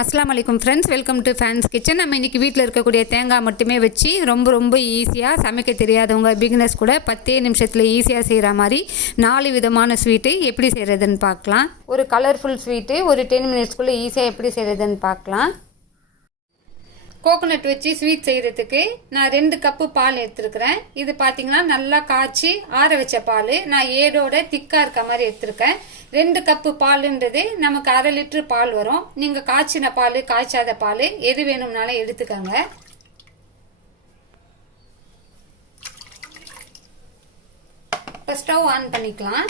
அஸ்லாம் வலைக்கும் friends welcome to fans kitchen நம்ம இன்றைக்கி வீட்டில் இருக்கக்கூடிய தேங்காய் மட்டுமே வச்சு ரொம்ப ரொம்ப ஈஸியாக சமைக்க தெரியாதவங்க பிகினஸ் கூட பத்தே நிமிஷத்தில் ஈஸியாக செய்கிற மாதிரி நாலு விதமான ஸ்வீட்டு எப்படி செய்கிறதுன்னு பார்க்கலாம். ஒரு கலர்ஃபுல் ஸ்வீட்டு ஒரு டென் மினிட்ஸ்க்குள்ளே ஈஸியாக எப்படி செய்கிறதுன்னு பார்க்கலாம். கோகோனட் வச்சு ஸ்வீட் செய்கிறதுக்கு நான் ரெண்டு கப்பு பால் எடுத்துருக்கிறேன். இது பார்த்தீங்கன்னா நல்லா காய்ச்சி ஆற வச்ச பால். நான் ஏடோட திக்காக இருக்க மாதிரி எடுத்திருக்கேன். ரெண்டு கப்பு பாலுன்றது நமக்கு அரை லிட்டரு பால் வரும். நீங்கள் காய்ச்சின பால் காய்ச்சாத பால் எது வேணும்னாலும் எடுத்துக்கோங்க. இப்போ ஸ்டவ் ஆன் பண்ணிக்கலாம்.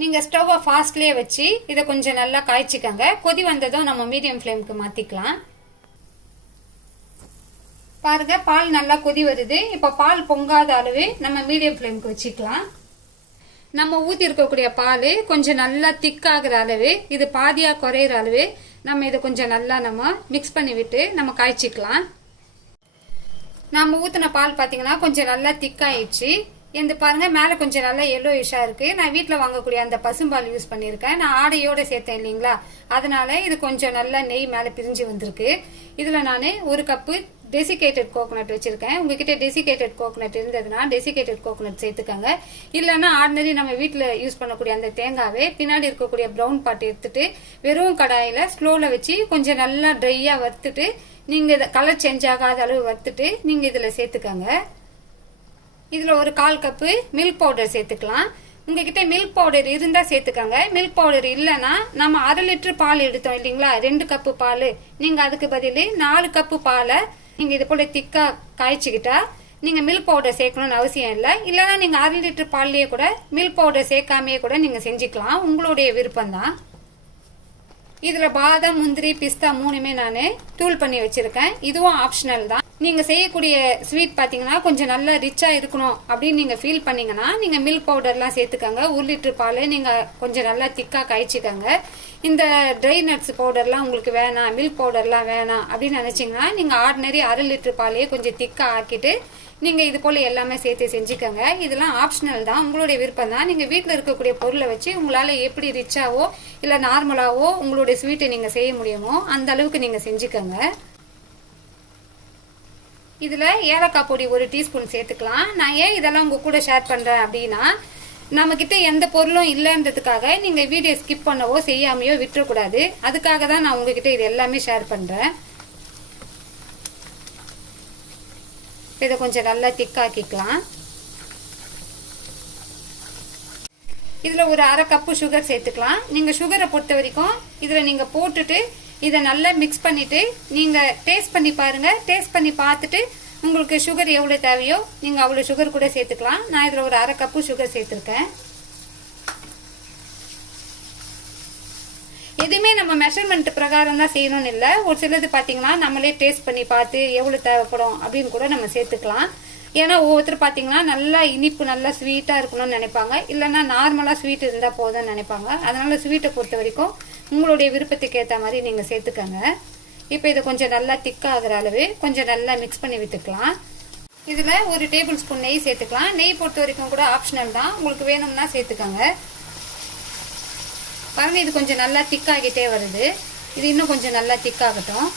நீங்கள் ஸ்டவ்வை ஃபாஸ்ட்லேயே வச்சு இதை கொஞ்சம் நல்லா காய்ச்சிக்கங்க. கொதி வந்ததும் நம்ம மீடியம் ஃப்ளேமுக்கு மாற்றிக்கலாம் பாருங்க பால் நல்லா கொதி வருது. இப்போ பால் பொங்காத அளவு நம்ம மீடியம் ஃப்ளேமுக்கு வச்சுக்கலாம். நம்ம ஊற்றி இருக்கக்கூடிய பால் கொஞ்சம் நல்லா திக்காகிற அளவு இது பாதியாக குறையிற அளவு நம்ம இதை கொஞ்சம் நல்லா நம்ம மிக்ஸ் பண்ணி விட்டு நம்ம காய்ச்சிக்கலாம். நம்ம ஊற்றின பால் பார்த்தீங்கன்னா கொஞ்சம் நல்லா திக்காயிடுச்சு இந்த பாருங்க மேலே கொஞ்சம் நல்லா எல்லோ இஷா இருக்கு. நான் வீட்டில் வாங்கக்கூடிய அந்த பசும்பால் யூஸ் பண்ணியிருக்கேன். நான் ஆடையோட சேர்த்தேன் இல்லைங்களா? அதனால இது கொஞ்சம் நல்லா நெய் மேலே பிரிஞ்சு வந்திருக்கு. இதில் நான் ஒரு கப்பு டெசிகேட்டட் கோகோனட் வச்சிருக்கேன். உங்ககிட்ட டெசிகேட்டட் கோகோனட் இருந்ததுன்னா டெசிகேட்டட் கோகோனட் சேர்த்துக்கோங்க. இல்லைன்னா ஆர்டினரி நம்ம வீட்டில் யூஸ் பண்ணக்கூடிய அந்த தேங்காவே பின்னாடி இருக்கக்கூடிய ப்ரௌன் பாட்டு எடுத்துட்டு வெறும் கடாயில் ஸ்லோவில் வச்சு கொஞ்சம் நல்லா ட்ரையாக வறுத்துட்டு நீங்கள் இதை கலர் சேஞ்ச் ஆகாத அளவு வறுத்துட்டு நீங்கள் இதில் சேர்த்துக்கோங்க. இதில் ஒரு கால் கப்பு மில்க் பவுடர் சேர்த்துக்கலாம். உங்ககிட்ட மில்க் பவுடர் இருந்தால் சேர்த்துக்கோங்க. மில்க் பவுடர் இல்லைன்னா நம்ம அரை லிட்டர் பால் எடுத்தோம் இல்லைங்களா? ரெண்டு கப்பு பால். நீங்கள் அதுக்கு பதில் நாலு கப்பு பாலை நீங்கள் இது போல் திக்காக காய்ச்சிக்கிட்டா நீங்கள் மில்க் பவுடர் சேர்க்கணும்னு அவசியம் இல்லை. இல்லைன்னா நீங்கள் அரை லிட்டர் பால்லையே கூட மில்க் பவுடர் சேர்க்காமையே கூட நீங்கள் செஞ்சுக்கலாம். உங்களுடைய விருப்பம் தான் இதில் பாதாம் முந்திரி பிஸ்தா மூணுமே நான் தூள் பண்ணி வச்சுருக்கேன். இதுவும் ஆப்ஷனல் தான். நீங்கள் செய்யக்கூடிய ஸ்வீட் பார்த்தீங்கன்னா கொஞ்சம் நல்லா ரிச்சாக இருக்கணும் அப்படின்னு நீங்கள் ஃபீல் பண்ணிங்கன்னா நீங்கள் மில்க் பவுடர்லாம் சேர்த்துக்கோங்க. ஒரு லிட்டர் பால் நீங்கள் கொஞ்சம் நல்லா திக்காக காய்ச்சிக்கோங்க. இந்த ட்ரை நட்ஸ் பவுடர்லாம் உங்களுக்கு வேணாம் மில்க் பவுடர்லாம் வேணாம் அப்படின்னு நினச்சிங்கன்னா நீங்கள் ஆர்டினரி அரை லிட்டர் பாலையே கொஞ்சம் திக்காக ஆக்கிட்டு நீங்கள் இது போல் எல்லாமே சேர்த்து செஞ்சுக்கோங்க. இதெல்லாம் ஆப்ஷனல் தான். உங்களுடைய விருப்பம் தான். நீங்கள் வீட்டில் இருக்கக்கூடிய பொருளை வச்சு உங்களால் எப்படி ரிச்சாவோ இல்லை நார்மலாகவோ உங்களுடைய ஸ்வீட்டை நீங்கள் செய்ய முடியுமோ அந்த அளவுக்கு நீங்கள் செஞ்சுக்கோங்க. இதில் ஏலக்காய் பொடி ஒரு டீஸ்பூன் சேர்த்துக்கலாம். நான் ஏன் இதெல்லாம் உங்கள் கூட ஷேர் பண்ணுறேன் அப்படின்னா நம்மக்கிட்ட எந்த பொருளும் இல்லைன்றதுக்காக நீங்கள் வீடியோ ஸ்கிப் பண்ணவோ செய்யாமையோ விட்டுறக்கூடாது. அதுக்காக தான் நான் உங்ககிட்ட இது எல்லாமே ஷேர் பண்ணுறேன் இதை கொஞ்சம் நல்லா திக்காக்கிக்கலாம். இதில் ஒரு அரை கப்பு சுகர் சேர்த்துக்கலாம். நீங்கள் சுகரை பொறுத்த வரைக்கும் இதில் நீங்கள் போட்டுட்டு இதை நல்லா மிக்ஸ் பண்ணிவிட்டு நீங்கள் டேஸ்ட் பண்ணி பாருங்கள் டேஸ்ட் பண்ணி பார்த்துட்டு உங்களுக்கு சுகர் எவ்வளோ தேவையோ நீங்கள் அவ்வளோ சுகர் கூட சேர்த்துக்கலாம். நான் இதில் ஒரு அரை கப்பு சுகர் சேர்த்துருக்கேன். எதுவுமே நம்ம மெஷர்மெண்ட் பிரகாரம் தான் செய்யணும்னு இல்லை. ஒரு சிலது பார்த்தீங்கன்னா நம்மளே டேஸ்ட் பண்ணி பார்த்து எவ்வளோ தேவைப்படும் அப்படின்னு கூட நம்ம சேர்த்துக்கலாம். ஏன்னா ஒவ்வொருத்தர் பார்த்தீங்கன்னா நல்லா இனிப்பு நல்லா ஸ்வீட்டாக இருக்கணும்னு நினைப்பாங்க. இல்லைன்னா நார்மலாக ஸ்வீட் இருந்தால் போதும்னு நினைப்பாங்க. அதனால ஸ்வீட்டை பொறுத்த வரைக்கும் உங்களுடைய விருப்பத்துக்கு ஏற்ற மாதிரி நீங்கள் சேர்த்துக்கோங்க. இப்போ இதை கொஞ்சம் நல்லா திக்காகிற அளவு கொஞ்சம் நல்லா மிக்ஸ் பண்ணி விட்டுக்கலாம். இதில் ஒரு டேபிள் ஸ்பூன் நெய் சேர்த்துக்கலாம். நெய் பொறுத்த வரைக்கும் கூட ஆப்ஷனல் தான். உங்களுக்கு வேணும்னா சேர்த்துக்கோங்க. பாருங்கள் இது கொஞ்சம் நல்லா திக்காகிட்டே வருது. இது இன்னும் கொஞ்சம் நல்லா திக்காகட்டும்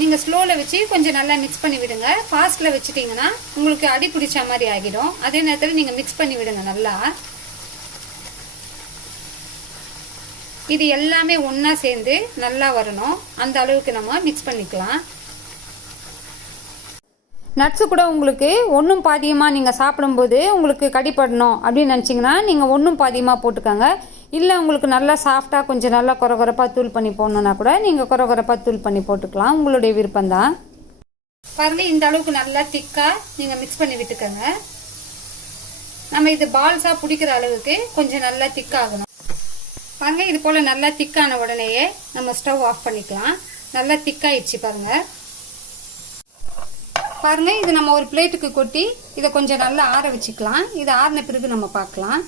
நீங்கள் ஸ்லோவில் வச்சு கொஞ்சம் நல்லா மிக்ஸ் பண்ணி விடுங்க. ஃபாஸ்ட்டில் வச்சுட்டிங்கன்னா உங்களுக்கு அடி பிடிச்ச மாதிரி ஆகிடும். அதே நேரத்தில் நீங்கள் மிக்ஸ் பண்ணி விடுங்க நல்லா. இது எல்லாமே ஒன்றா சேர்ந்து நல்லா வரணும். அந்த அளவுக்கு நம்ம மிக்ஸ் பண்ணிக்கலாம். நட்ஸு கூட உங்களுக்கு ஒன்றும் பாதியமாக நீங்கள் சாப்பிடும்போது உங்களுக்கு கடிப்படணும் அப்படின்னு நினச்சிங்கன்னா நீங்கள் ஒன்றும் பாதியமாக போட்டுக்கோங்க. இல்லை உங்களுக்கு நல்லா சாஃப்டாக கொஞ்சம் நல்லா குறகுறப்பாக தூள் பண்ணி போடணுன்னா கூட நீங்கள் குறகுறப்பாக தூள் பண்ணி போட்டுக்கலாம். உங்களுடைய விருப்பம்தான் பாருங்கள் இந்த அளவுக்கு நல்லா திக்காக நீங்கள் மிக்ஸ் பண்ணி விட்டுக்கோங்க. நம்ம இது பால்ஸாக பிடிக்கிற அளவுக்கு கொஞ்சம் நல்லா திக்காகணும் பாருங்க இது போல் நல்லா திக்கான உடனேயே நம்ம ஸ்டவ் ஆஃப் பண்ணிக்கலாம். நல்லா திக்காயிடுச்சு பாருங்கள் பாருங்கள் இது நம்ம ஒரு பிளேட்டுக்கு கொட்டி இதை கொஞ்சம் நல்லா ஆற வச்சுக்கலாம். இது ஆறின பிறகு நம்ம பார்க்கலாம்.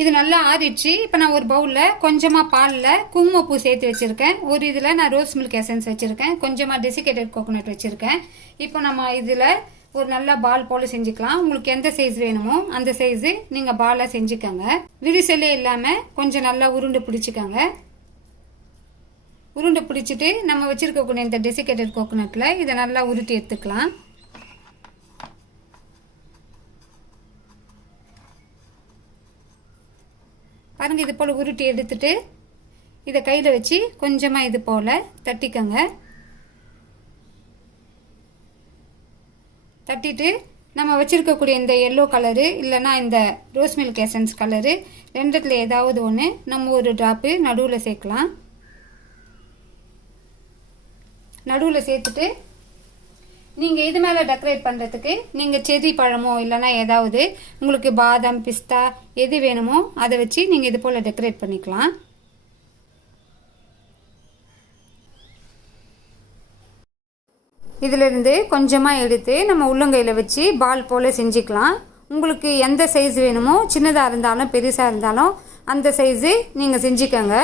இது நல்லா ஆறிடுச்சு. இப்போ நான் ஒரு பவுலில் கொஞ்சமாக பாலில் குங்குமப்பூ சேர்த்து வச்சுருக்கேன். ஒரு இதில் நான் ரோஸ் மில்க் எசன்ஸ் வச்சுருக்கேன். கொஞ்சமாக டெசிகேட்டட் கோகோனட் வச்சுருக்கேன். இப்போ நம்ம இதில் ஒரு நல்ல பால் போல் செஞ்சுக்கலாம். உங்களுக்கு எந்த சைஸ் வேணுமோ அந்த சைஸு நீங்கள் பாலாக செஞ்சுக்கோங்க. விரிசலே இல்லாமல் கொஞ்சம் நல்லா உருண்டு பிடிச்சிக்கோங்க. உருண்டை பிடிச்சிட்டு நம்ம வச்சுருக்கக்கூடிய இந்த டெசிகேட்டட் கோகோனட்டில் இதை நல்லா உருட்டி எடுத்துக்கலாம். பாருங்கள் இது போல் உருட்டி எடுத்துட்டு இதை கையில் வச்சு கொஞ்சமாக இது போல் தட்டிக்கோங்க. தட்டிட்டு நம்ம வச்சுருக்கக்கூடிய இந்த எல்லோ கலரு இல்லைன்னா இந்த ரோஸ் மில்க் எசன்ஸ் கலரு ரெண்டத்தில் ஏதாவது ஒன்று நம்ம ஒரு ட்ராப்பு நடுவில் சேர்க்கலாம். நடுவில் சேர்த்துட்டு நீங்கள் இது மேலே டெக்கரேட் பண்ணுறதுக்கு நீங்கள் செர்ரி பழமோ இல்லைன்னா ஏதாவது உங்களுக்கு பாதாம் பிஸ்தா எது வேணுமோ அதை வச்சு நீங்கள் இது போல் டெக்கரேட் பண்ணிக்கலாம். இதிலிருந்து கொஞ்சமாக எடுத்து நம்ம உள்ளங்கையில் வச்சு பால் போல் செஞ்சுக்கலாம். உங்களுக்கு எந்த சைஸ் வேணுமோ சின்னதாக இருந்தாலும் பெருசாக இருந்தாலும் அந்த சைஸு நீங்கள் செஞ்சுக்கோங்க.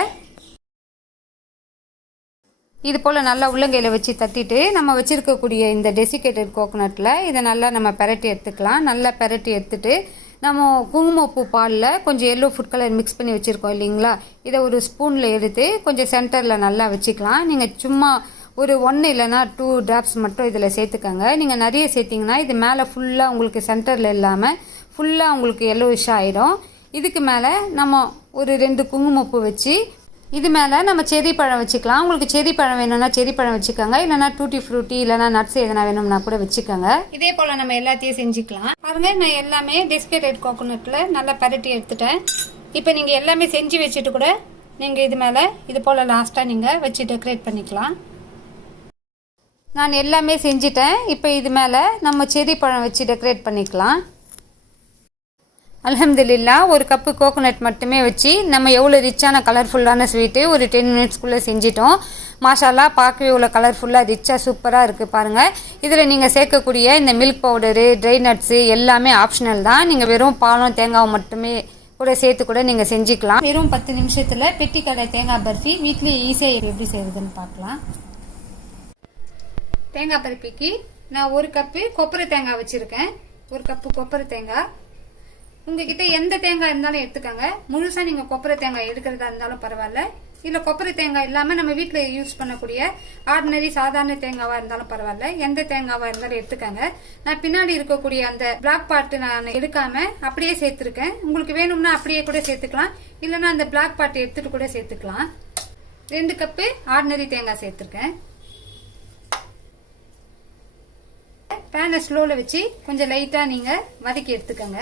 இது போல் நல்லா உள்ளங்கையில் வச்சு தட்டிட்டு நம்ம வச்சுருக்கக்கூடிய இந்த டெசிகேட்டட் கோகோனட்டில் இதை நல்லா நம்ம பெரட்டி எடுத்துக்கலாம். நல்லா பெரட்டி எடுத்துட்டு நம்ம குங்குமப்பூ பாலில் கொஞ்சம் எல்லோ ஃபுட் கலர் மிக்ஸ் பண்ணி வச்சுருக்கோம் இல்லைங்களா? இதை ஒரு ஸ்பூனில் எடுத்து கொஞ்சம் சென்டரில் நல்லா வச்சுக்கலாம். நீங்கள் சும்மா ஒரு ஒன்று இல்லைனா டூ ட்ராப்ஸ் மட்டும் இதில் சேர்த்துக்கோங்க. நீங்கள் நிறைய சேர்த்திங்கன்னா இது மேலே ஃபுல்லாக உங்களுக்கு சென்டரில் இல்லாமல் ஃபுல்லாக உங்களுக்கு எல்லோயிஷாக ஆகிடும் இதுக்கு மேலே நம்ம ஒரு ரெண்டு குங்குமப்பூ வச்சு இது மேலே நம்ம செரி பழம் வச்சுக்கலாம். உங்களுக்கு செரி பழம் வேணும்னா செரி பழம் வச்சுக்கோங்க. இல்லைனா டூட்டி ஃப்ரூட்டி இல்லைனா நட்ஸ் எதனா வேணும்னா கூட வச்சுக்கோங்க. இதே போல் நம்ம எல்லாத்தையும் செஞ்சுக்கலாம். பாருங்க நான் எல்லாமே டெஸ்கேட்டட் கோகோனட்டில் நல்லா பரட்டி எடுத்துட்டேன். இப்போ நீங்கள் எல்லாமே செஞ்சு வச்சுட்டு கூட நீங்கள் இது மேலே இது போல் லாஸ்ட்டாக நீங்கள் வச்சு டெக்கரேட் பண்ணிக்கலாம். நான் எல்லாமே செஞ்சிட்டேன். இப்போ இது மேலே நம்ம செரி பழம் வச்சு டெக்கரேட் பண்ணிக்கலாம். அலமதுல்லா ஒரு கப்பு கோகோனட் மட்டுமே வச்சு நம்ம எவ்வளோ ரிச்சான கலர்ஃபுல்லான ஸ்வீட்டு ஒரு டென் மினிட்ஸ்க்குள்ளே செஞ்சிட்டோம். மாஷாலா பார்க்கவே இவ்வளோ கலர்ஃபுல்லாக ரிச்சாக சூப்பராக இருக்குது பாருங்கள் இதில் நீங்கள் சேர்க்கக்கூடிய இந்த மில்க் பவுடரு ட்ரை நட்ஸு எல்லாமே ஆப்ஷனல் தான். நீங்கள் வெறும் பாலும் தேங்காவும் மட்டுமே கூட சேர்த்து கூட நீங்கள் செஞ்சுக்கலாம். வெறும் பத்து நிமிஷத்தில் பெட்டி கடை தேங்காய் பர்ஃபி வீட்லேயே ஈஸியாக எப்படி செய்யுதுன்னு பார்க்கலாம் தேங்காய் பருப்பிக்கு நான் ஒரு கப்பு கொப்பரை தேங்காய் வச்சுருக்கேன். ஒரு கப்பு கொப்பரை தேங்காய். உங்ககிட்ட எந்த தேங்காய் இருந்தாலும் எடுத்துக்கோங்க. முழுசாக நீங்கள் கொப்பரை தேங்காய் எடுக்கிறதா இருந்தாலும் பரவாயில்ல. இல்லை கொப்பரை தேங்காய் இல்லாமல் நம்ம வீட்டில் யூஸ் பண்ணக்கூடிய ஆர்டினரி சாதாரண தேங்காவாக இருந்தாலும் பரவாயில்ல. எந்த தேங்காவாக இருந்தாலும் எடுத்துக்கோங்க. நான் பின்னாடி இருக்கக்கூடிய அந்த பிளாக் பாட்டு நான் எடுக்காம அப்படியே சேர்த்துருக்கேன். உங்களுக்கு வேணும்னா அப்படியே கூட சேர்த்துக்கலாம். இல்லைன்னா அந்த பிளாக் பார்ட் எடுத்துட்டு கூட சேர்த்துக்கலாம். ரெண்டு கப்பு ஆர்டினரி தேங்காய் சேர்த்துருக்கேன். பேனை ஸ்லோவில் வச்சு கொஞ்சம் லைட்டாக நீங்கள் வதக்கி எடுத்துக்கோங்க.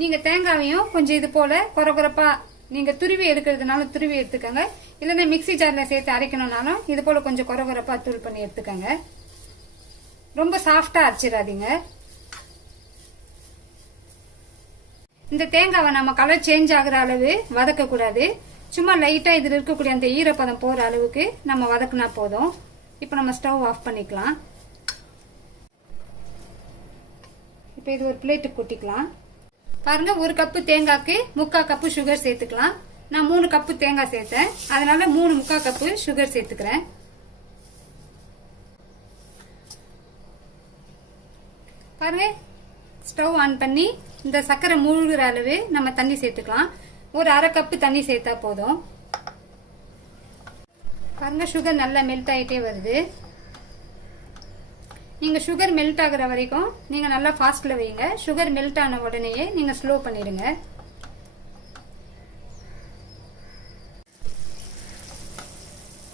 நீங்கள் தேங்காவையும் கொஞ்சம் இது போல் குறகுறப்பா நீங்க நீங்கள் துருவி எடுக்கிறதுனால துருவி எடுத்துக்கோங்க. இல்லைன்னா மிக்சி ஜாரில் சேர்த்து அரைக்கணும்னாலும் இது போல கொஞ்சம் குறகுறப்பா தூள் பண்ணி எடுத்துக்கோங்க. ரொம்ப சாஃப்டா அரைச்சிடாதீங்க. இந்த தேங்காவை நம்ம கலர் சேஞ்ச் ஆகுற அளவு வதக்கக்கூடாது சும்மா லைட்டாக இதில் இருக்கக்கூடிய அந்த ஈரப்பதம் போகிற அளவுக்கு நம்ம வதக்குனா போதும். இப்போ நம்ம ஸ்டவ் ஆஃப் பண்ணிக்கலாம். இப்போ இது ஒரு பிளேட்டுக்கு கொட்டிக்கலாம். பாருங்க ஒரு கப்பு தேங்காய்க்கு முக்கால் கப்பு சுகர் சேர்த்துக்கலாம். நான் மூணு கப்பு தேங்காய் சேர்த்தேன். அதனால மூணு முக்கால் கப்பு சுகர் சேர்த்துக்கிறேன். பாருங்க ஸ்டவ் ஆன் பண்ணி இந்த சர்க்கரை மூழ்கிற அளவு நம்ம தண்ணி சேர்த்துக்கலாம். ஒரு அரை கப்பு தண்ணி சேர்த்தா போதும். பாருங்க சுகர் நல்லா மெல்ட் ஆகிட்டே வருது. நீங்கள் சுகர் மெல்ட் ஆகுற வரைக்கும் நீங்கள் நல்லா ஃபாஸ்ட்டில் வைங்க சுகர் மெல்ட் ஆன உடனேயே நீங்கள் ஸ்லோ பண்ணிடுங்க.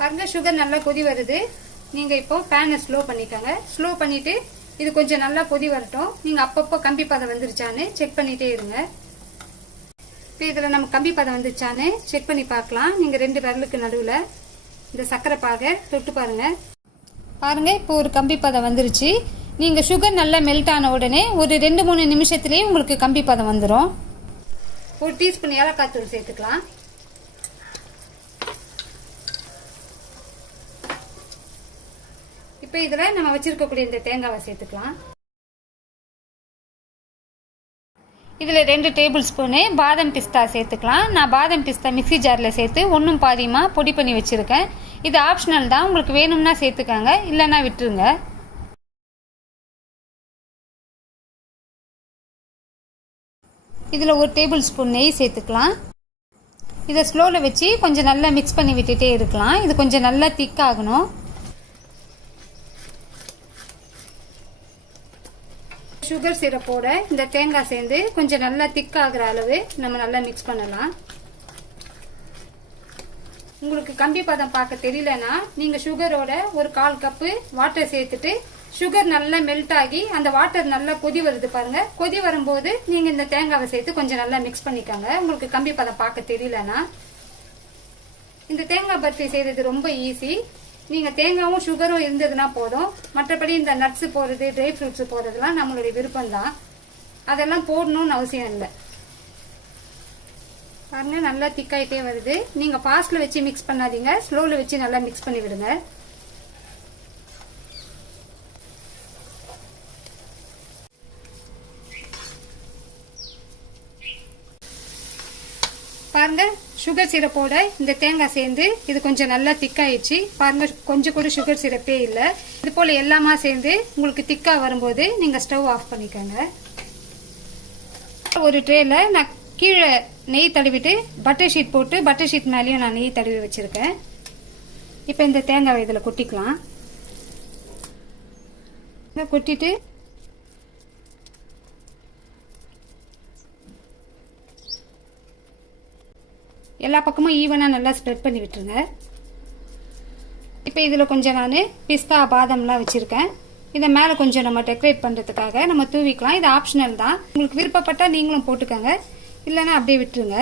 பாருங்க சுகர் நல்லா கொதி வருது. நீங்கள் இப்போ பேனை ஸ்லோ பண்ணிக்கோங்க. ஸ்லோ பண்ணிவிட்டு இது கொஞ்சம் நல்லா கொதி வரட்டும். நீங்கள் அப்பப்போ கம்பி பதம் வந்துருச்சான்னு செக் பண்ணிகிட்டே இருங்க. இப்போ இதில் நம்ம கம்பி பதம் வந்துருச்சான்னு செக் பண்ணி பார்க்கலாம். நீங்கள் ரெண்டு விரலுக்கு நடுவில் இந்த சர்க்கரை பாகை தொட்டு பாருங்கள் பாருங்கள் இப்போ ஒரு கம்பி பதம் வந்துருச்சு. நீங்கள் சுகர் நல்லா மெல்ட் ஆன உடனே ஒரு ரெண்டு மூணு நிமிஷத்துலேயே உங்களுக்கு கம்பி பதம் வந்துடும் ஒரு டீஸ்பூன் ஏலக்காய் தூள் சேர்த்துக்கலாம். இப்போ இதில் நம்ம வச்சுருக்கக்கூடிய இந்த தேங்காவை சேர்த்துக்கலாம். இதில் ரெண்டு டேபிள் ஸ்பூனு பாதம் பிஸ்தா சேர்த்துக்கலாம். நான் பாதம் பிஸ்தா மிக்சி ஜாரில் சேர்த்து ஒன்றும் பாதியமாக பொடி பண்ணி வச்சுருக்கேன். இது ஆப்ஷனல் தான். உங்களுக்கு வேணும்னா சேர்த்துக்காங்க. இல்லைன்னா விட்டுருங்க. இதில் ஒரு டேபிள் ஸ்பூன் நெய் சேர்த்துக்கலாம். இதை ஸ்லோவில் வச்சு கொஞ்சம் நல்லா மிக்ஸ் பண்ணி விட்டுட்டே இருக்கலாம். இது கொஞ்சம் நல்லா திக் திக்காகணும் சுகர் சிரப்போட இந்த தேங்காய் சேர்ந்து கொஞ்சம் நல்லா திக் ஆகிற அளவு நம்ம நல்லா மிக்ஸ் பண்ணலாம். உங்களுக்கு கம்பி பதம் பார்க்க தெரியலனா நீங்க சுகரோட ஒரு கால் கப்பு வாட்டர் சேர்த்துட்டு சுகர் நல்லா மெல்ட் ஆகி அந்த வாட்டர் நல்லா கொதி வருது பாருங்க. கொதி வரும்போது நீங்க இந்த தேங்காவை சேர்த்து கொஞ்சம் நல்லா மிக்ஸ் பண்ணிக்கோங்க. உங்களுக்கு கம்பி பதம் பார்க்க தெரியலனா இந்த தேங்காய் பர்ஃபி செய்யறது ரொம்ப ஈஸி நீங்க தேங்காவும் சுகரும் இருந்ததுன்னா போதும். மற்றபடி இந்த நட்ஸ் போடுறது ட்ரை ஃப்ரூட்ஸ் போடுறதுலாம் நம்மளுடைய விருப்பம் தான் அதெல்லாம் போடணும்னு அவசியம் இல்லை. பாருங்க நல்லா திக்காயிட்டே வருது. நீங்க ஃபாஸ்ட்ல வச்சு மிக்ஸ் பண்ணாதீங்க. ஸ்லோல வச்சு நல்லா மிக்ஸ் பண்ணி விடுங்க. பாருங்க சுகர் சிரப்போட இந்த தேங்காய் சேர்ந்து இது கொஞ்சம் நல்லா திக்காயிடுச்சு பாருங்க கொஞ்சம் கூட சுகர் சிரப்பே இல்லை. இது போல எல்லாமா சேர்ந்து உங்களுக்கு திக்காக வரும்போது நீங்கள் ஸ்டவ் ஆஃப் பண்ணிக்கோங்க. ஒரு ட்ரேல நான் கீழே நெய் தடவிட்டு பட்டர் ஷீட் போட்டு பட்டர் ஷீட் மேலேயும் நான் நெய் தடவி வச்சுருக்கேன். இப்போ இந்த தேங்காவை இதில் கொட்டிக்கலாம். இதை கொட்டிட்டு எல்லா பக்கமும் ஈவனாக நல்லா ஸ்ப்ரெட் பண்ணி விட்டுருங்க. இப்போ இதில் கொஞ்சம் நான் பிஸ்தா பாதம்லாம் வச்சுருக்கேன். இதை மேலே கொஞ்சம் நம்ம டெக்கரேட் பண்ணுறதுக்காக நம்ம தூவிக்கலாம். இது ஆப்ஷனல் தான். உங்களுக்கு விருப்பப்பட்டால் நீங்களும் போட்டுக்கோங்க. இல்லைன்னா அப்படியே விட்டுருங்க.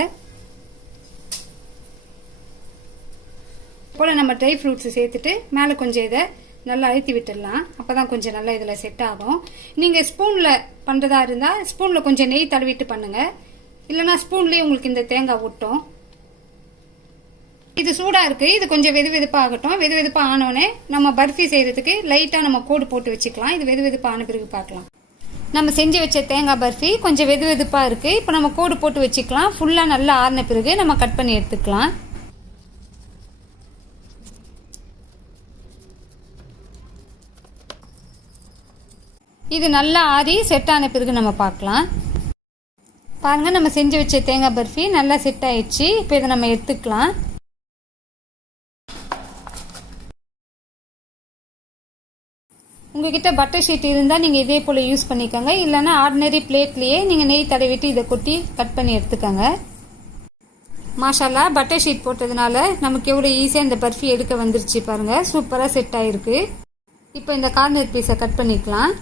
போல் நம்ம ட்ரை ஃப்ரூட்ஸ் சேர்த்துட்டு மேலே கொஞ்சம் இதை நல்லா அழுத்தி விட்டுடலாம். அப்போ தான் கொஞ்சம் நல்லா இதில் செட் ஆகும். நீங்கள் ஸ்பூனில் பண்ணுறதா இருந்தால் ஸ்பூனில் கொஞ்சம் நெய் தடவிட்டு பண்ணுங்கள் இல்லைனா ஸ்பூன்லேயே உங்களுக்கு இந்த தேங்காய் ஒட்டும். இது சூடாக இருக்குது இது கொஞ்சம் வெது வெதுப்பாக ஆகட்டும். வெது வெதுப்பாக ஆனோடனே நம்ம பர்ஃபி செய்கிறதுக்கு லைட்டாக நம்ம கோடு போட்டு வச்சுக்கலாம். இது வெது வெதுப்பாக ஆன பிறகு பார்க்கலாம். நம்ம செஞ்சு வச்ச தேங்காய் பர்ஃபி கொஞ்சம் வெது வெதுப்பா இருக்கு. இப்போ நம்ம கோடு போட்டு வச்சுக்கலாம். ஃபுல்லா நல்லா ஆறின பிறகு நம்ம கட் பண்ணி எடுத்துக்கலாம். இது நல்லா ஆறி செட் ஆன பிறகு நம்ம பார்க்கலாம். பாருங்க நம்ம செஞ்சு வச்ச தேங்காய் பர்ஃபி நல்லா செட் ஆயிடுச்சு. இப்போ இதை நம்ம எடுத்துக்கலாம். உங்ககிட்ட பட்டர் ஷீட் இருந்தால் நீங்கள் இதே போல் யூஸ் பண்ணிக்கோங்க. இல்லைனா ஆர்டினரி பிளேட்லேயே நீங்கள் நெய் தடவிட்டு இதை கொட்டி கட் பண்ணி எடுத்துக்கோங்க. மாஷாலா பட்டர் ஷீட் போட்டதுனால நமக்கு எவ்வளோ ஈஸியாக இந்த பர்ஃபி எடுக்க வந்துருச்சு பாருங்கள் சூப்பராக செட் ஆகிருக்கு இப்போ இந்த கார்னர் பீஸை கட் பண்ணிக்கலாம்.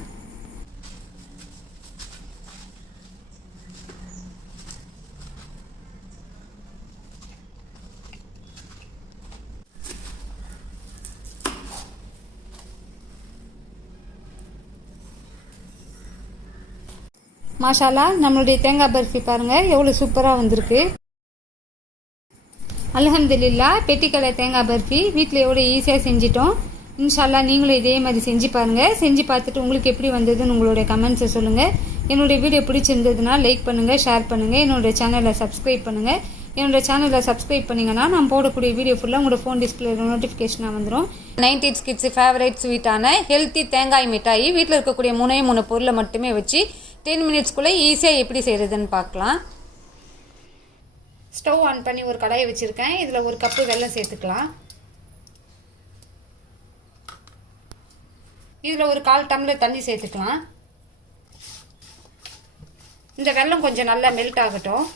மாஷாலா நம்மளுடைய தேங்காய் பர்ஃபி பாருங்க எவ்வளோ சூப்பராக வந்திருக்கு. அல்ஹம்துலில்லா பெட்டிக்கடை தேங்காய் பர்ஃபி வீட்டில் எவ்வளோ ஈஸியாக செஞ்சிட்டோம். இன்ஷால்லா நீங்களும் இதே மாதிரி செஞ்சு பாருங்கள் செஞ்சு பார்த்துட்டு உங்களுக்கு எப்படி வந்ததுன்னு உங்களுடைய கமெண்ட்ஸை சொல்லுங்கள் என்னுடைய வீடியோ பிடிச்சிருந்ததுன்னா லைக் பண்ணுங்கள் ஷேர் பண்ணுங்கள் என்னுடைய சேனலை சப்ஸ்கிரைப் பண்ணுங்கள் என்னோட சேனலை சப்ஸ்கிரைப் பண்ணிங்கன்னா நான் போடக்கூடிய வீடியோ ஃபுல்லாக உங்களோட ஃபோன் டிஸ்பிளேல நோட்டிஃபிகேஷனாக வந்துடும் நைன்டீன் கிட்ஸ் ஃபேவரட் ஸ்வீட்டான ஹெல்த்தி தேங்காய் மிட்டாய் வீட்டில் இருக்கக்கூடிய மூணே மூணு பொருளை மட்டுமே வச்சு டென் மினிட்ஸ்க்குள்ளே ஈஸியாக எப்படி செய்கிறதுன்னு பார்க்கலாம். ஸ்டவ் ஆன் பண்ணி ஒரு கடாயை வச்சுருக்கேன். இதில் ஒரு கப்பு வெல்லம் சேர்த்துக்கலாம். இதில் ஒரு கால் டம்ளர் தண்ணி சேர்த்துக்கலாம். இந்த வெல்லம் கொஞ்சம் நல்லா மெல்ட் ஆகட்டும்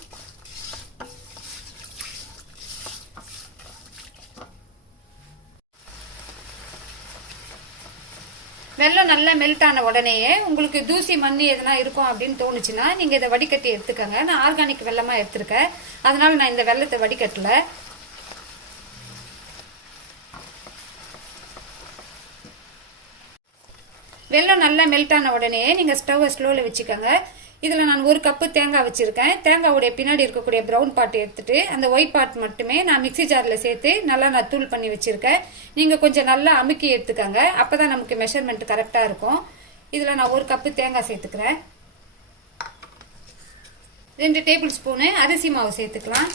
வெள்ளம் நல்லா மெல்ட் ஆன உடனேயே உங்களுக்கு தூசி மண் எதனா இருக்கும் அப்படின்னு தோணுச்சுன்னா நீங்க இதை வடிகட்டி எடுத்துக்கோங்க. நான் ஆர்கானிக் வெள்ளமா எடுத்திருக்கேன். அதனால நான் இந்த வெள்ளத்தை வடிகட்டல. வெள்ளம் நல்லா மெல்ட் ஆன உடனே நீங்க ஸ்டவ்வை ஸ்லோவில் வச்சுக்கோங்க. இதில் நான் ஒரு கப்பு தேங்காய் வச்சுருக்கேன். தேங்காவுடைய பின்னாடி இருக்கக்கூடிய ப்ரௌன் பார்ட் எடுத்துகிட்டு அந்த ஒயிட் பாட் மட்டுமே நான் மிக்சி ஜாரில் சேர்த்து நல்லா நான் தூள் பண்ணி வச்சுருக்கேன். நீங்கள் கொஞ்சம் நல்லா அமுக்கி எடுத்துக்கோங்க. அப்போ தான் நமக்கு மெஷர்மெண்ட் கரெக்டாக இருக்கும். இதில் நான் ஒரு கப்பு தேங்காய் சேர்த்துக்கிறேன். ரெண்டு டேபிள் ஸ்பூனு அரிசி மாவு சேர்த்துக்கலாம்.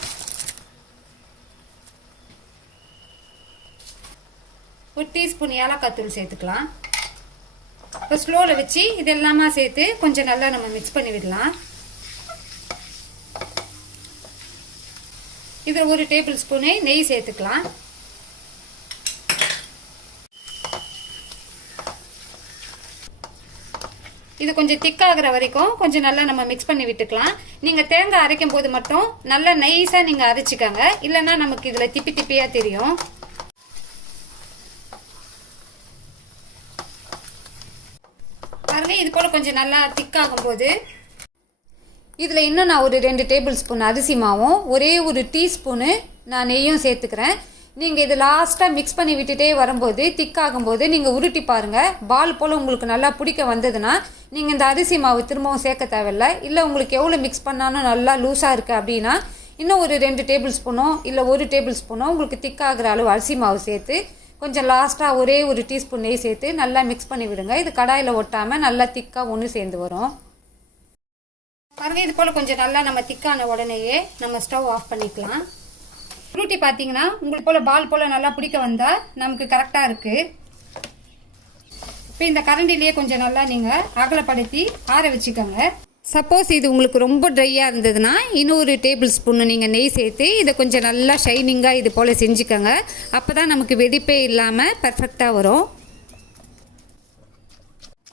ஒரு டீஸ்பூன் இலக்காத்தூள் சேர்த்துக்கலாம். இப்போ ஸ்லோவில் வச்சு இதெல்லாமா சேர்த்து கொஞ்சம் நல்லா நம்ம மிக்ஸ் பண்ணி விடலாம். இதில் ஒரு டேபிள் ஸ்பூனு நெய் சேர்த்துக்கலாம். இது கொஞ்சம் திக்காகிற வரைக்கும் கொஞ்சம் நல்லா நம்ம மிக்ஸ் பண்ணி விட்டுக்கலாம். நீங்கள் தேங்காய் அரைக்கும் போது மட்டும் நல்லா நைஸாக நீங்கள் அரைச்சிக்கோங்க. இல்லைன்னா நமக்கு இதில் திப்பி திப்பியாக தெரியும். பாருங்க இது போல் கொஞ்சம் நல்லா திக்காகும் போது இதில் இன்னும் நான் ஒரு ரெண்டு டேபிள் ஸ்பூன் அரிசி மாவும் ஒரே ஒரு டீஸ்பூனு நான் நெய்யும் சேர்த்துக்கிறேன். நீங்கள் இது லாஸ்ட்டாக மிக்ஸ் பண்ணி விட்டுட்டே வரும்போது திக்காகும்போது நீங்கள் உருட்டி பாருங்கள் பால் போல் உங்களுக்கு நல்லா பிடிக்க வந்ததுன்னா நீங்கள் இந்த அரிசி மாவு திரும்பவும் சேர்க்க தேவையில்ல. இல்லை உங்களுக்கு எவ்வளோ மிக்ஸ் பண்ணாலும் நல்லா லூஸாக இருக்குது அப்படின்னா இன்னும் ஒரு ரெண்டு டேபிள் ஸ்பூனோ இல்லை ஒரு டேபிள் ஸ்பூனோ உங்களுக்கு திக்காகிற அளவு அரிசி மாவு சேர்த்து கொஞ்சம் லாஸ்ட்டாக ஒரே ஒரு டீஸ்பூன் நெய் சேர்த்து நல்லா மிக்ஸ் பண்ணி விடுங்க. இது கடாயில் ஒட்டாமல் நல்லா திக்காக ஒன்று சேர்ந்து வரும். பாருங்க இது போல் கொஞ்சம் நல்லா நம்ம திக்கான உடனேயே நம்ம ஸ்டவ் ஆஃப் பண்ணிக்கலாம். ஃப்ரூட்டி பார்த்தீங்கன்னா உங்களுக்கு போல் பால் போல் நல்லா பிடிக்க வந்தால் நமக்கு கரெக்டாக இருக்குது இப்போ இந்த கரண்டிலேயே கொஞ்சம் நல்லா நீங்கள் அகலப்படுத்தி ஆற வச்சுக்கோங்க. சப்போஸ் இது உங்களுக்கு ரொம்ப ட்ரையாக இருந்ததுன்னா இன்னொரு டேபிள் ஸ்பூன் நீங்கள் நெய் சேர்த்து இதை கொஞ்சம் நல்லா ஷைனிங்காக இது போல் செஞ்சுக்கோங்க. அப்போ தான் நமக்கு வெடிப்பே இல்லாமல் பர்ஃபெக்டாக வரும்.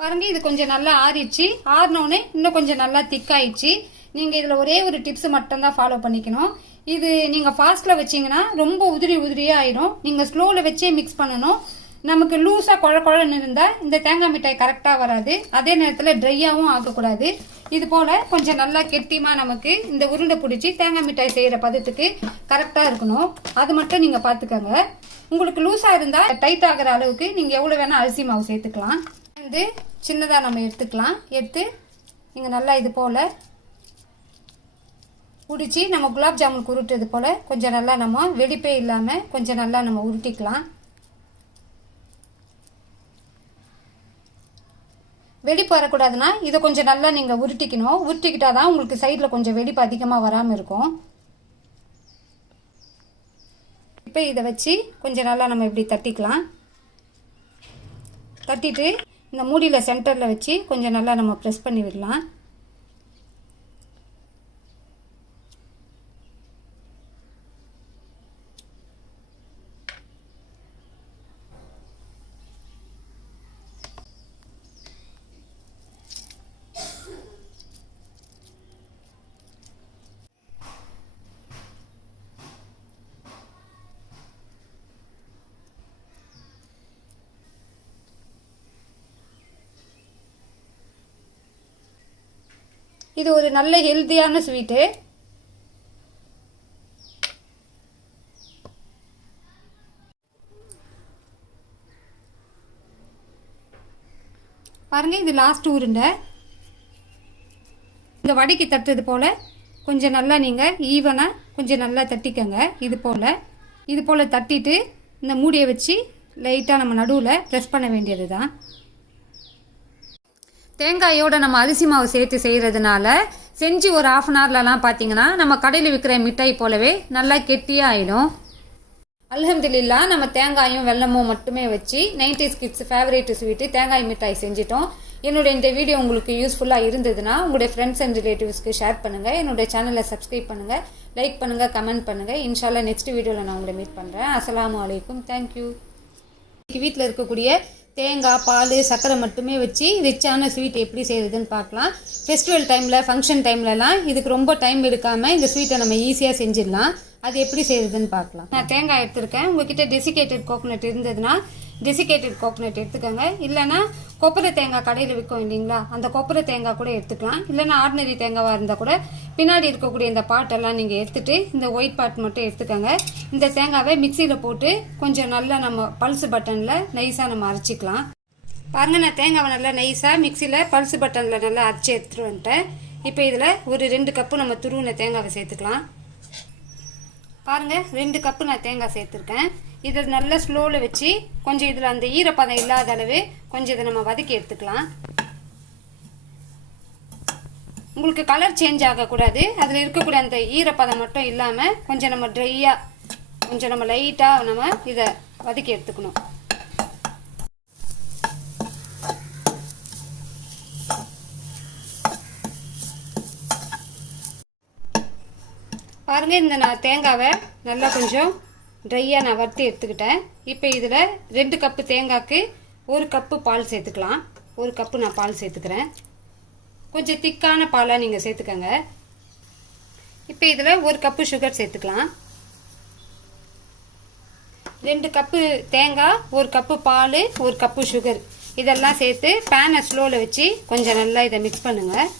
பாருங்கள் இது கொஞ்சம் நல்லா ஆறிடுச்சு. ஆறினோடனே இன்னும் கொஞ்சம் நல்லா திக்காயிடுச்சு நீங்கள் இதில் ஒரே ஒரு டிப்ஸ் மட்டும்தான் ஃபாலோ பண்ணிக்கணும். இது நீங்கள் ஃபாஸ்ட்டில் வச்சீங்கன்னா ரொம்ப உதிரி உதிரியாக ஆயிரும். நீங்கள் ஸ்லோவில் வச்சே மிக்ஸ் பண்ணணும். நமக்கு லூஸாக குழ குழன்னு இருந்தால் இந்த தேங்காய் மிட்டாய் கரெக்டாக வராது. அதே நேரத்தில் ட்ரையாகவும் ஆகக்கூடாது. இது போல் கொஞ்சம் நல்லா கெட்டியமாக நமக்கு இந்த உருண்டை பிடிச்சி தேங்காய் மிட்டாய் செய்கிற பதத்துக்கு கரெக்டாக இருக்கணும். அது மட்டும் நீங்கள் பார்த்துக்கோங்க உங்களுக்கு லூஸாக இருந்தால் டைட் ஆகிற அளவுக்கு நீங்கள் எவ்வளோ வேணால் அரிசி மாவு சேர்த்துக்கலாம். வந்து சின்னதாக நம்ம எடுத்துக்கலாம். எடுத்து நீங்கள் நல்லா இது போல் பிடிச்சி நம்ம குலாப் ஜாமுன் உருட்டுறது போல் கொஞ்சம் நல்லா நம்ம வெடிப்பே இல்லாமல் கொஞ்சம் நல்லா நம்ம உருட்டிக்கலாம். வெடிப்பு வரக்கூடாதுன்னா இதை கொஞ்சம் நல்லா நீங்கள் உருட்டிக்கணும். உருட்டிக்கிட்டால் தான் உங்களுக்கு சைடில் கொஞ்சம் வெடிப்பு அதிகமாக வராமல் இருக்கும். இப்போ இதை வச்சு கொஞ்சம் நல்லா நம்ம இப்படி தட்டிக்கலாம். தட்டிட்டு இந்த மூடியில் சென்டரில் வச்சு கொஞ்சம் நல்லா நம்ம ப்ரெஸ் பண்ணி விடலாம். இது ஒரு நல்ல ஹெல்த்தியான ஸ்வீட்டு பாருங்க இது லாஸ்ட் உருண்டை. இந்த வடைக்கு தட்டுறது போல் கொஞ்சம் நல்லா நீங்கள் ஈவனாக கொஞ்சம் நல்லா தட்டிக்கங்க. இது போல். இது போல் தட்டிட்டு இந்த மூடியை வச்சு லைட்டாக நம்ம நடுவில் ப்ரெஸ் பண்ண வேண்டியது தான் தேங்காயோட நம்ம அரிசி மாவு சேர்த்து செய்கிறதுனால செஞ்சு ஒரு ஆஃப் அன் ஹவர்லலாம் பார்த்தீங்கன்னா நம்ம கடையில் விற்கிற மிட்டாய் போலவே நல்லா கெட்டியாக ஆயிடும். அலமதுல்லா நம்ம தேங்காயும் வெல்லமும் மட்டுமே வச்சு நைன்டிஸ் கிட்ஸ் ஃபேவரேட் ஸ்வீட்டு தேங்காய் மிட்டாய் செஞ்சிட்டோம். என்னுடைய இந்த வீடியோ உங்களுக்கு யூஸ்ஃபுல்லாக இருந்ததுன்னா உங்களுடைய ஃப்ரெண்ட்ஸ் அண்ட் ரிலேட்டிவ்ஸ்க்கு ஷேர் பண்ணுங்கள் என்னுடைய சேனலை சப்ஸ்கிரைப் பண்ணுங்கள் லைக் பண்ணுங்கள் கமெண்ட் பண்ணுங்கள் இன்ஷால்லா நெக்ஸ்ட் வீடியோவில் நான் உங்களை மீட் பண்ணுறேன் அஸ்லாம் அலைக்கும். தேங்க்யூ வீட்டில் இருக்கக்கூடிய தேங்காய் பால் சர்க்கரை மட்டுமே வச்சு ரிச்சான ஸ்வீட் எப்படி செய்கிறதுன்னு பார்க்கலாம். ஃபெஸ்டிவல் டைமில் ஃபங்க்ஷன் டைம்லலாம் இதுக்கு ரொம்ப டைம் எடுக்காமல் இந்த ஸ்வீட்டை நம்ம ஈஸியாக செஞ்சிடலாம். அது எப்படி செய்கிறதுன்னு பார்க்கலாம். நான் தேங்காய் எடுத்திருக்கேன். உங்ககிட்ட டெசிகேட்டட் கோகோனட் இருந்ததுன்னா டெசிகேட்டட் கோகோனட் எடுத்துக்கோங்க. இல்லைன்னா கொப்பரை தேங்காய் கடையில் விற்கும் இல்லைங்களா? அந்த கொப்பரை தேங்காய் கூட எடுத்துக்கலாம். இல்லைன்னா ஆர்டினரி தேங்காவாக இருந்தால் கூட பின்னாடி இருக்கக்கூடிய இந்த பாட்டெல்லாம் நீங்கள் எடுத்துட்டு இந்த ஒயிட் பாட் மட்டும் எடுத்துக்கோங்க. இந்த தேங்காவை மிக்சியில் போட்டு கொஞ்சம் நல்லா நம்ம பல்ஸ் பட்டனில் நைஸாக நம்ம அரைச்சிக்கலாம். பாருங்க நான் தேங்காவை நல்லா நைஸாக மிக்சியில் பல்ஸ் பட்டனில் நல்லா அரைச்சி எடுத்துட்டு வந்துட்டேன். இப்போ இதில் ஒரு ரெண்டு கப்பு நம்ம துருவின தேங்காவை சேர்த்துக்கலாம். பாருங்க ரெண்டு கப்பு நான் தேங்காய் சேர்த்துருக்கேன். இதை நல்லா ஸ்லோவில் வச்சு கொஞ்சம் இதில் அந்த ஈரப்பதம் இல்லாத அளவு கொஞ்சம் இதை நம்ம வதக்கி எடுத்துக்கலாம். உங்களுக்கு கலர் சேஞ்ச் ஆகக்கூடாது. அதில் இருக்கக்கூடிய அந்த ஈரப்பதம் மட்டும் இல்லாமல் கொஞ்சம் நம்ம ட்ரையாக கொஞ்சம் நம்ம லைட்டாக நம்ம இதை வதக்கி எடுத்துக்கணும். பாருங்கள் இந்த நான் தேங்காவை நல்லா கொஞ்சம் ட்ரையாக நான் வறுத்து எடுத்துக்கிட்டேன். இப்போ இதில் ரெண்டு கப்பு தேங்காய்க்கு ஒரு கப்பு பால் சேர்த்துக்கலாம். ஒரு கப்பு நான் பால் சேர்த்துக்கிறேன். கொஞ்சம் திக்கான பாலாக நீங்கள் சேர்த்துக்கங்க. இப்போ இதில் ஒரு கப்பு சுகர் சேர்த்துக்கலாம். ரெண்டு கப்பு தேங்காய் ஒரு கப்பு பால் ஒரு கப்பு சுகர் இதெல்லாம் சேர்த்து பேனை ஸ்லோவில் வச்சு கொஞ்சம் நல்லா இதை மிக்ஸ் பண்ணுங்கள்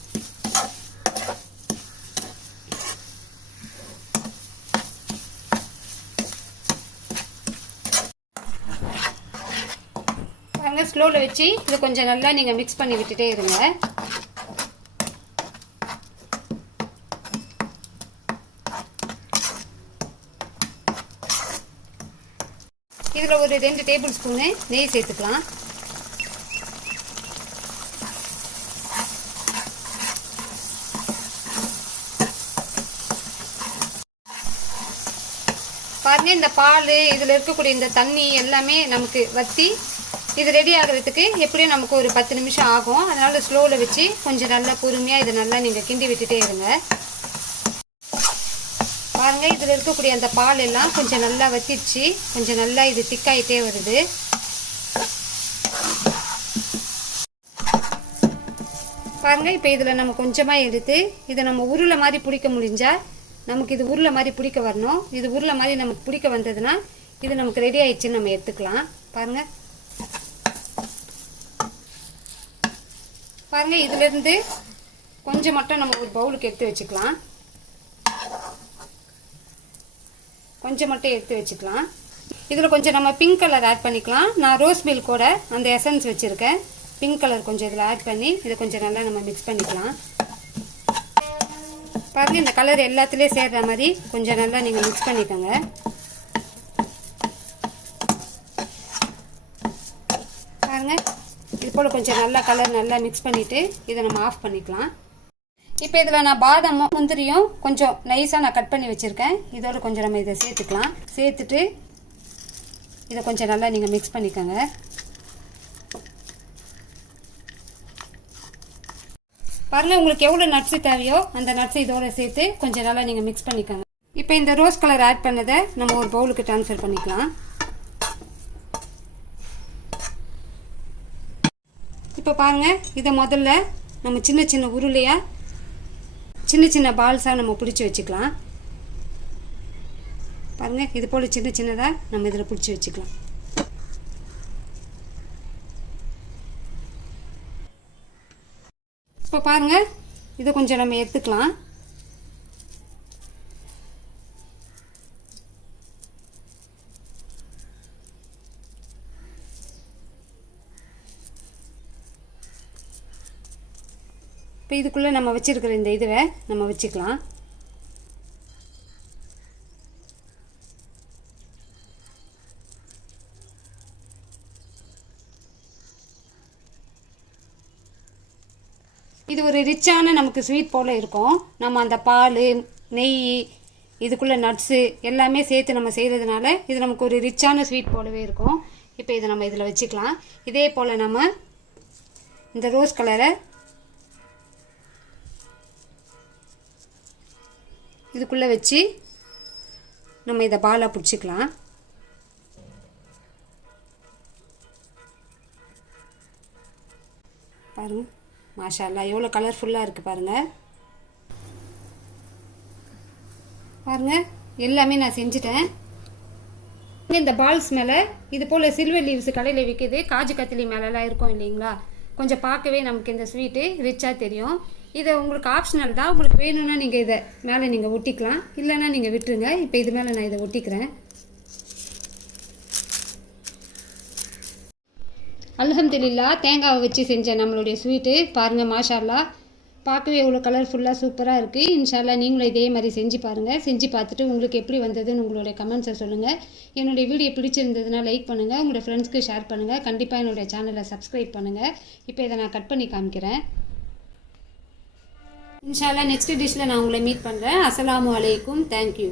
பாருங்க ஸ்லோவில் வச்சு இது கொஞ்சம் நல்லா நீங்கள் மிக்ஸ் பண்ணி விட்டுட்டே இருங்க. இதில் ஒரு ரெண்டு டேபிள் ஸ்பூனு நெய் சேர்த்துக்கலாம். பாருங்க இந்த பால் இதில் இருக்கக்கூடிய இந்த தண்ணி எல்லாமே நமக்கு வற்றி இது ரெடி ஆகிறதுக்கு எப்படியும் நமக்கு ஒரு பத்து நிமிஷம் ஆகும். அதனால ஸ்லோவில் வச்சு கொஞ்சம் நல்லா பொறுமையாக இதை நல்லா நீங்கள் கிண்டி விட்டுட்டே இருங்க. பாருங்க இதில் இருக்கக்கூடிய அந்த பால் எல்லாம் கொஞ்சம் நல்லா வத்திடுச்சு கொஞ்சம் நல்லா இது திக்காயிட்டே வருது. பாருங்க இப்போ இதில் நம்ம கொஞ்சமாக எடுத்து இதை நம்ம உருளை மாதிரி பிடிக்க முடிஞ்சால் நமக்கு இது உருளை மாதிரி பிடிக்க வரணும். இது உருளை மாதிரி நமக்கு பிடிக்க வந்ததுன்னா இது நமக்கு ரெடி ஆயிடுச்சுன்னு நம்ம எடுத்துக்கலாம். பாருங்கள் பாருங்க இதுலேருந்து கொஞ்சம் மட்டும் நம்ம ஒரு பவுலுக்கு எடுத்து வச்சுக்கலாம். கொஞ்சம் மட்டும் எடுத்து வச்சுக்கலாம். இதில் கொஞ்சம் நம்ம பிங்க் கலர் ஆட் பண்ணிக்கலாம். நான் ரோஸ் மில்கோட அந்த எசன்ஸ் வச்சுருக்கேன். பிங்க் கலர் கொஞ்சம் இதில் ஆட் பண்ணி இதை கொஞ்சம் நல்லா நம்ம மிக்ஸ் பண்ணிக்கலாம். பாருங்க இந்த கலர் எல்லாத்துலேயும் சேர்ற மாதிரி கொஞ்சம் நல்லா நீங்கள் மிக்ஸ் பண்ணிக்கோங்க. பாருங்கள் இது போல் கொஞ்சம் நல்லா கலர் நல்லா மிக்ஸ் பண்ணிவிட்டு இதை நம்ம ஆஃப் பண்ணிக்கலாம். இப்போ இதில் நான் பாதாமும் முந்திரியும் கொஞ்சம் நைஸாக நான் கட் பண்ணி வச்சுருக்கேன். இதோட கொஞ்சம் நம்ம இதை சேர்த்துக்கலாம். சேர்த்துட்டு இதை கொஞ்சம் நல்லா நீங்கள் மிக்ஸ் பண்ணிக்கோங்க. பாருங்கள் உங்களுக்கு எவ்வளோ நட்ஸு தேவையோ அந்த நட்ஸை இதோட சேர்த்து கொஞ்சம் நல்லா நீங்கள் மிக்ஸ் பண்ணிக்கோங்க. இப்போ இந்த ரோஸ் கலர் ஆட் பண்ணதை நம்ம ஒரு பவுலுக்கு ட்ரான்ஸ்ஃபர் பண்ணிக்கலாம். இப்போ பாருங்கள் இதை முதல்ல நம்ம சின்ன சின்ன உருளையாக சின்ன சின்ன பால்ஸாக நம்ம பிடிச்சி வச்சுக்கலாம். பாருங்கள் இது போல் சின்ன சின்னதாக நம்ம இதில் பிடிச்சி வச்சுக்கலாம். இப்போ பாருங்கள் இதை கொஞ்சம் நம்ம எடுத்துக்கலாம். இப்போ இதுக்குள்ளே நம்ம வச்சுருக்கிற இந்த இதுவை நம்ம வச்சுக்கலாம். இது ஒரு ரிச்சான நமக்கு ஸ்வீட் போல் இருக்கும். நம்ம அந்த பால் நெய் இதுக்குள்ளே நட்ஸு எல்லாமே சேர்த்து நம்ம செய்கிறதுனால இது நமக்கு ஒரு ரிச்சான ஸ்வீட் போலவே இருக்கும். இப்போ இதை நம்ம இதில் வச்சுக்கலாம். இதே போல் நம்ம இந்த ரோஸ் கலரை இதுக்குள்ளே வச்சு நம்ம இதை பாலாக பிடிச்சிக்கலாம். பாருங்கள் மாஷால்லா எவ்வளோ கலர்ஃபுல்லாக இருக்குது பாருங்கள் பாருங்கள் எல்லாமே நான் செஞ்சுட்டேன். இந்த பால்ஸ் மேலே இது போல் சில்வர் லீவ்ஸ் கடையில் விற்கிது காஜு கத்திலி மேலெலாம் இருக்கும் இல்லைங்களா? கொஞ்சம் பார்க்கவே நமக்கு இந்த ஸ்வீட்டு ரிச்சாக தெரியும். இதை உங்களுக்கு ஆப்ஷனல் தான். உங்களுக்கு வேணும்னா நீங்கள் இதை மேலே நீங்கள் ஒட்டிக்கலாம். இல்லைன்னா நீங்கள் விட்டுருங்க. இப்போ இது மேலே நான் இதை ஒட்டிக்கிறேன். அல்ஹம்துலில்லா தேங்காவை வச்சு செஞ்ச நம்மளுடைய ஸ்வீட்டு பாருங்கள் மாஷால்லா. பார்க்கவே இவ்வளோ கலர்ஃபுல்லாக சூப்பராக இருக்குது இன்ஷால்லா நீங்களும் இதே மாதிரி செஞ்சு பாருங்கள் செஞ்சு பார்த்துட்டு உங்களுக்கு எப்படி வந்ததுன்னு உங்களுடைய கமெண்ட்ஸை சொல்லுங்கள் என்னுடைய வீடியோ பிடிச்சிருந்ததுன்னா லைக் பண்ணுங்கள் உங்களுடைய ஃப்ரெண்ட்ஸ்க்கு ஷேர் பண்ணுங்கள் கண்டிப்பாக என்னுடைய சேனலை சப்ஸ்கிரைப் பண்ணுங்கள் இப்போ இதை நான் கட் பண்ணி காமிக்கிறேன். இன்ஷால்லா நெக்ஸ்ட் டிஷ்ஷில் நான் உங்களை மீட் பண்ணுறேன் அஸ்ஸலாமு வலைக்கும் தேங்க்யூ